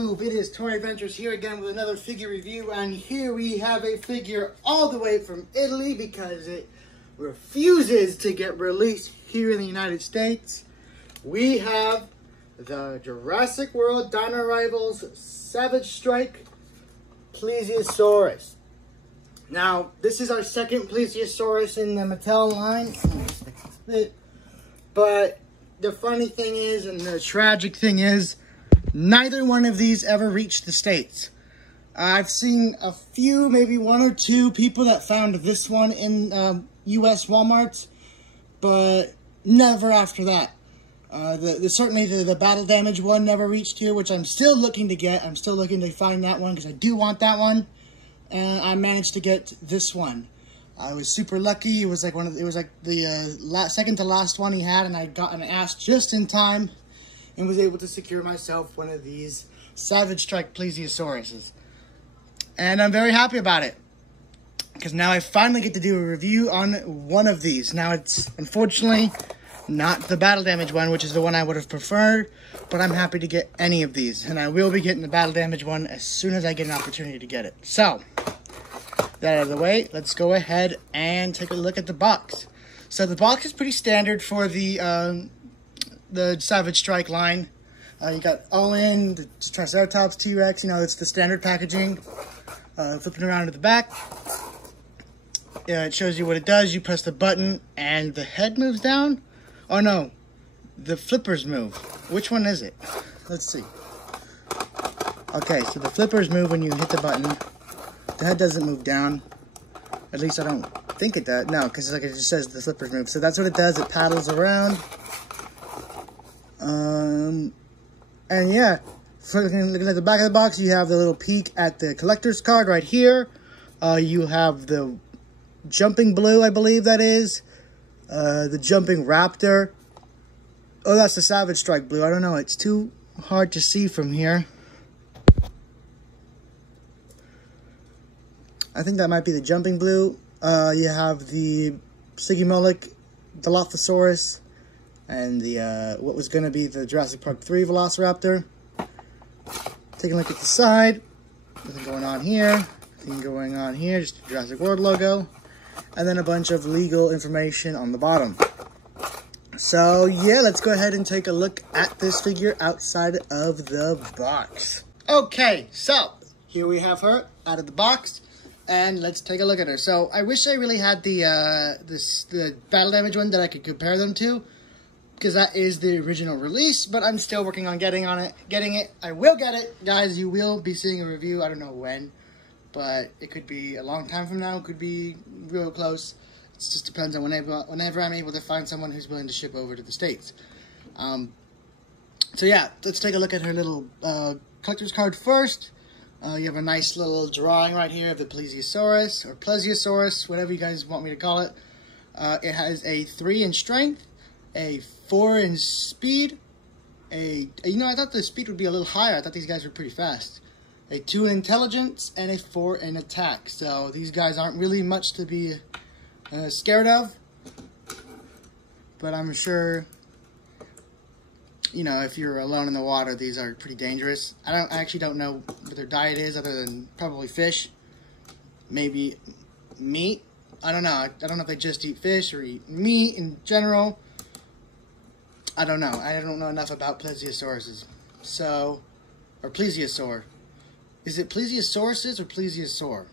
YouTube? It is Toy Adventures here again with another figure review, and here we have a figure all the way from Italy because it refuses to get released here in the United States. We have the Jurassic World Dino Rivals Savage Strike Plesiosaurus. Now, this is our second Plesiosaurus in the Mattel line. But the funny thing is, and the tragic thing is, neither one of these ever reached the States. I've seen a few, maybe one or two people that found this one in U.S. Walmarts, but never after that. Certainly the battle damage one never reached here, which I'm still looking to get. I'm still looking to find that one because I do want that one, and I managed to get this one. I was super lucky. It was like the second to last one he had, and I got an ass just in time and was able to secure myself one of these Savage Strike Plesiosauruses. And I'm very happy about it, because now I finally get to do a review on one of these. Now, it's unfortunately not the battle damage one, which is the one I would have preferred, but I'm happy to get any of these. And I will be getting the battle damage one as soon as I get an opportunity to get it. So, that out of the way, let's go ahead and take a look at the box. So the box is pretty standard for the Savage Strike line. You got all in, the Triceratops, T-Rex, you know, it's the standard packaging. Flipping around to the back, it shows you what it does. You press the button and the head moves down. Oh no, the flippers move. Which one is it? Let's see. Okay, so the flippers move when you hit the button. The head doesn't move down. At least I don't think it does. No, because like it just says the flippers move. So that's what it does. It paddles around. And yeah, looking at the back of the box, you have the little peek at the collector's card right here. You have the jumping blue, I believe that is. The jumping raptor. Oh, that's the Savage Strike blue. I don't know. It's too hard to see from here. I think that might be the jumping blue. You have the Sigimolik Dilophosaurus and the what was going to be the Jurassic Park 3 Velociraptor. Taking a look at the side. Nothing going on here. Nothing going on here. Just the Jurassic World logo. And then a bunch of legal information on the bottom. So yeah, let's go ahead and take a look at this figure outside of the box. Okay, so here we have her out of the box. And let's take a look at her. So I wish I really had the battle damage one that I could compare them to, because that is the original release, but I'm still working on getting it. I will get it, guys. You will be seeing a review. I don't know when, but it could be a long time from now. It could be real close. It just depends on whenever I'm able to find someone who's willing to ship over to the States. So yeah, let's take a look at her little collector's card first. You have a nice little drawing right here of the Plesiosaurus, or Plesiosaurus, whatever you guys want me to call it. It has a 3 in strength, a 4 in speed, I thought the speed would be a little higher. I thought these guys were pretty fast. A 2 in intelligence, and a 4 in attack. So these guys aren't really much to be scared of. But I'm sure, you know, if you're alone in the water, these are pretty dangerous. I actually don't know what their diet is, other than probably fish. Maybe meat. I don't know. I don't know if they just eat fish or eat meat in general. I don't know. I don't know enough about Plesiosauruses. So, or Plesiosaur. Is it Plesiosauruses or Plesiosaur?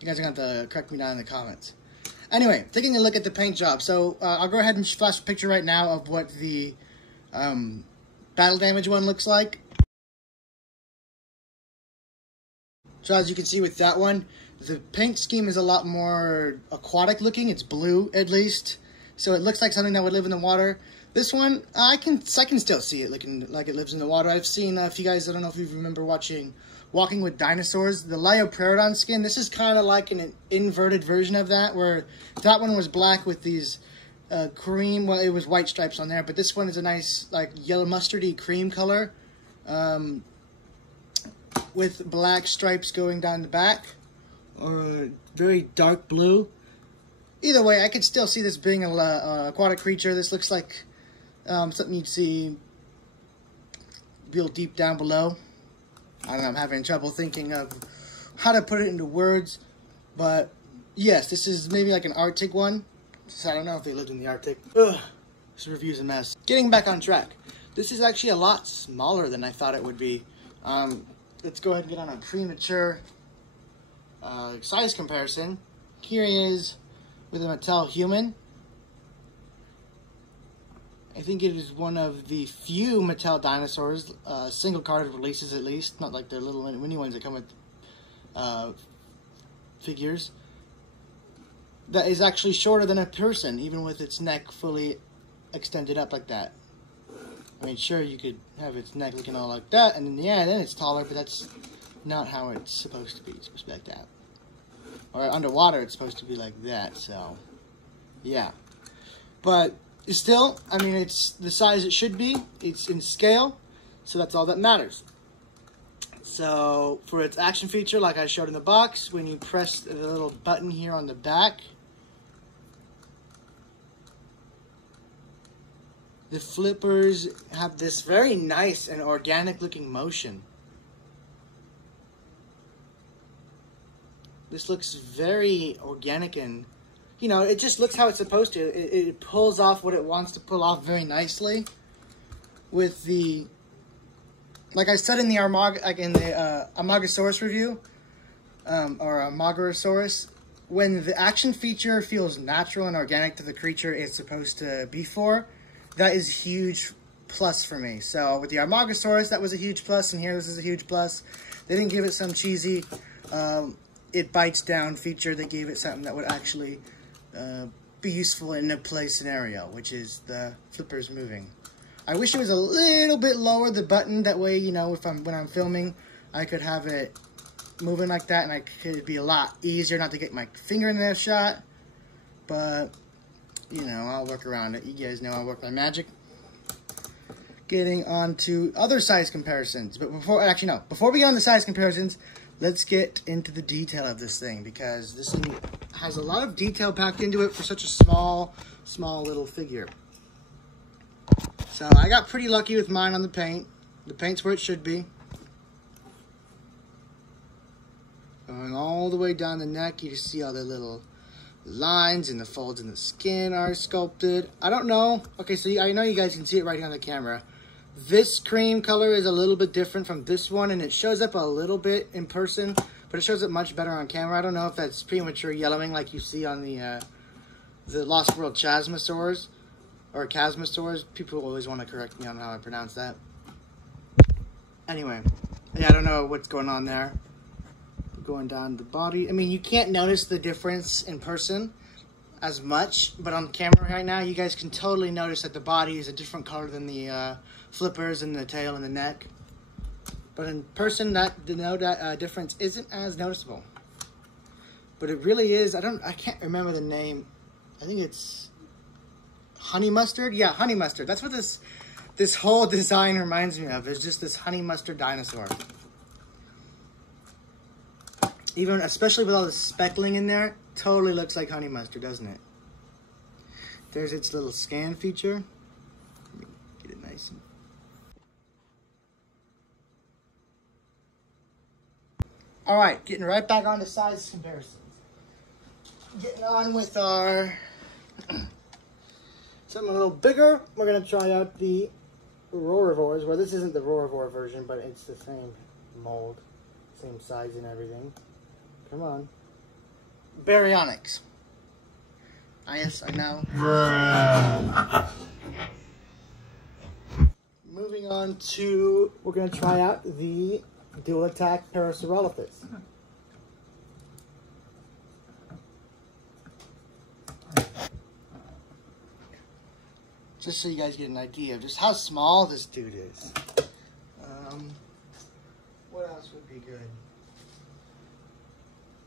You guys are going to have to correct me down in the comments. Anyway, taking a look at the paint job. So, I'll go ahead and flash a picture right now of what the battle damage one looks like. So as you can see with that one, the paint scheme is a lot more aquatic looking. It's blue, at least. So it looks like something that would live in the water. This one, I can still see it looking like it lives in the water. I've seen, if you guys, I don't know if you remember watching Walking with Dinosaurs, the Liopleurodon skin. This is kind of like an inverted version of that, where that one was black with these cream, well, it was white stripes on there, but this one is a nice, like, yellow mustardy cream color, with black stripes going down the back, or very dark blue. Either way, I could still see this being a aquatic creature. This looks like something you'd see real deep down below. I don't know, I'm having trouble thinking of how to put it into words, but yes, this is maybe like an Arctic one. So I don't know if they lived in the Arctic. Ugh, this review's a mess. Getting back on track. This is actually a lot smaller than I thought it would be. Let's go ahead and get on a premature size comparison. Here he is with a Mattel human. I think it is one of the few Mattel dinosaurs, single carded releases at least, not like the little mini ones that come with figures, that is actually shorter than a person, even with its neck fully extended up like that. I mean, sure, you could have its neck looking all like that, and yeah, then it's taller, but that's not how it's supposed to be. It's supposed to be like that. Or underwater, it's supposed to be like that, so, yeah. But still, I mean, it's the size it should be. It's in scale, so that's all that matters. So, for its action feature, like I showed in the box, when you press the little button here on the back, the flippers have this very nice and organic looking motion. This looks very organic and, you know, it just looks how it's supposed to. It pulls off what it wants to pull off very nicely. With the, like I said in the Articulation review, or Articulation, when the action feature feels natural and organic to the creature it's supposed to be for, that is a huge plus for me. So with the Articulation, that was a huge plus, and here this is a huge plus. They didn't give it some cheesy, it bites down feature. They gave it something that would actually be useful in a play scenario, which is the flippers moving. I wish it was a little bit lower, the button, that way, you know, when I'm filming, I could have it moving like that, and it'd be a lot easier not to get my finger in that shot. But, you know, I'll work around it. You guys know I work my magic. Getting on to other size comparisons. But before we get on the size comparisons, let's get into the detail of this thing, because this thing has a lot of detail packed into it for such a small little figure. So I got pretty lucky with mine on the paint. The paint's where it should be. Going all the way down the neck, you just see all the little lines and the folds in the skin are sculpted. I don't know. Okay, so I know you guys can see it right here on the camera. This cream color is a little bit different from this one, and it shows up a little bit in person, but it shows up much better on camera. I don't know if that's premature yellowing like you see on the Lost World Chasmosaurs, or Chasmosaurs. People always want to correct me on how I pronounce that. Anyway, yeah, I don't know what's going on there. Going down the body. I mean, you can't notice the difference in person as much, but on camera right now, you guys can totally notice that the body is a different color than the flippers and the tail and the neck. But in person, that difference isn't as noticeable. But it really is. I can't remember the name. I think it's honey mustard. Yeah, honey mustard. That's what this whole design reminds me of. It's just this honey mustard dinosaur. Even, especially with all the speckling in there, totally looks like honey mustard, doesn't it? There's its little scan feature. Let me get it nice and... Alright, getting right back on to size comparisons. Getting on with our... something a little bigger. We're going to try out the Roarivores. Well, this isn't the Roarivore version, but it's the same mold, same size and everything. Come on. Baryonyx. Yes, I know. Moving on to, we're going to try out the dual attack Parasaurolophus. Just so you guys get an idea of just how small this dude is. What else would be good?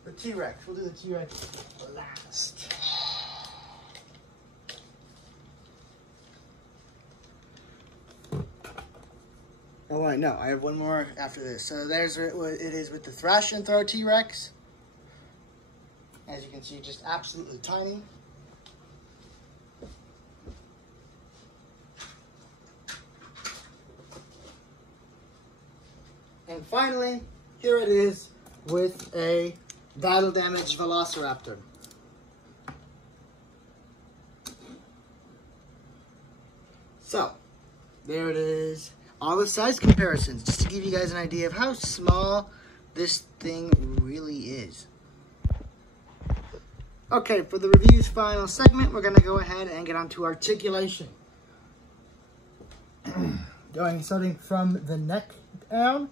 The T-Rex. We'll do the T-Rex last. Oh, wait, no. I have one more after this. So there's it is with the Thrash and Throw T-Rex. As you can see, just absolutely tiny. And finally, here it is with a battle damaged Velociraptor. So, there it is. All the size comparisons, just to give you guys an idea of how small this thing really is. Okay, for the review's final segment, we're going to go ahead and get on to articulation. Starting from the neck down,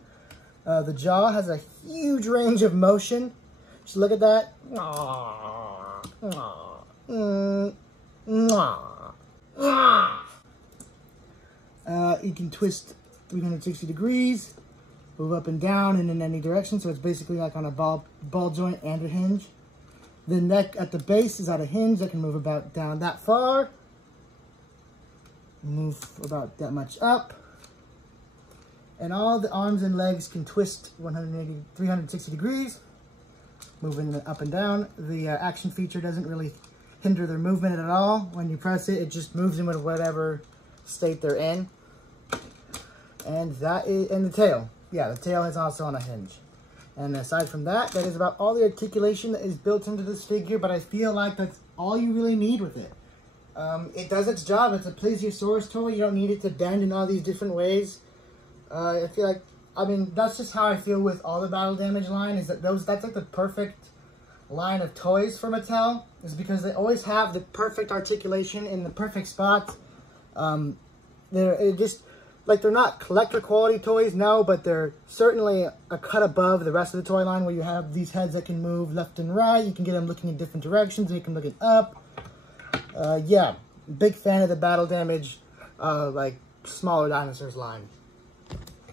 the jaw has a huge range of motion. Just look at that. You can twist 360 degrees, move up and down and in any direction, so it's basically like on a ball joint and a hinge. The neck at the base is at a hinge that can move about down that far, move about that much up, and all the arms and legs can twist 360 degrees, moving up and down. The action feature doesn't really hinder their movement at all. When you press it, it just moves them with whatever state they're in. And that is, and the tail. Yeah, the tail is also on a hinge. And aside from that, that is about all the articulation that is built into this figure, but I feel like that's all you really need with it. It does its job. It's a Plesiosaurus toy. You don't need it to bend in all these different ways. I feel like, I mean, that's just how I feel with all the battle damage line, is that that's like the perfect line of toys for Mattel, is because they always have the perfect articulation in the perfect spot. They're not collector quality toys, no, but they're certainly a cut above the rest of the toy line, where you have these heads that can move left and right. You can get them looking in different directions. You can look it up. Yeah, big fan of the battle damage, like smaller dinosaurs line.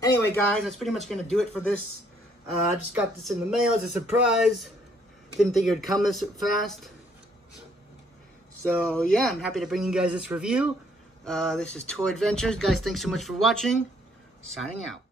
Anyway, guys, that's pretty much going to do it for this. I just got this in the mail as a surprise. Didn't think it would come this fast. So, yeah, I'm happy to bring you guys this review. This is Toy Adventures. Guys, thanks so much for watching. Signing out.